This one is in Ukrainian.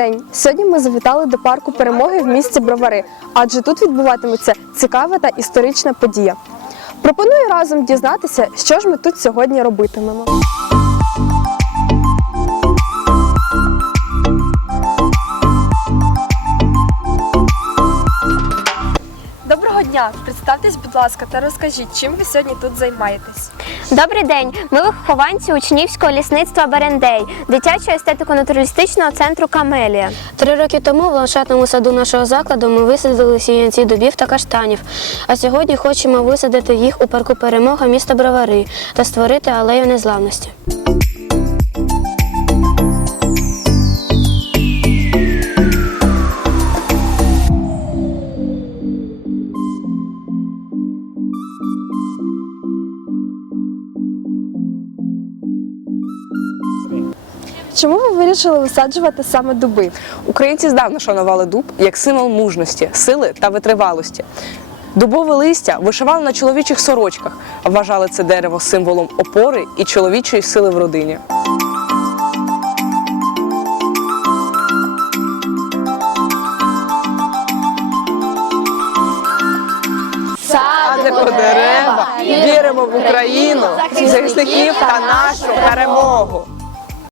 день! Сьогодні ми завітали до парку перемоги в місті Бровари, адже тут відбуватиметься цікава та історична подія. Пропоную разом дізнатися, що ж ми тут сьогодні робитимемо. Дня! Представтесь, будь ласка, та розкажіть, чим ви сьогодні тут займаєтесь? Добрий день. Ми вихованці учнівського лісництва Берендей, дитячого естетико-натуралістичного центру Камелія. Три роки тому в ландшафтному саду нашого закладу ми висадили сіянці дубів та каштанів. А сьогодні хочемо висадити їх у парку перемога міста Бровари та створити алею незламності. Чому ви вирішили висаджувати саме дуби? Українці здавна шанували дуб як символ мужності, сили та витривалості. Дубове листя вишивали на чоловічих сорочках, вважали це дерево символом опори і чоловічої сили в родині. Садимо дерева, віримо в Україну, захисників та нашу перемогу.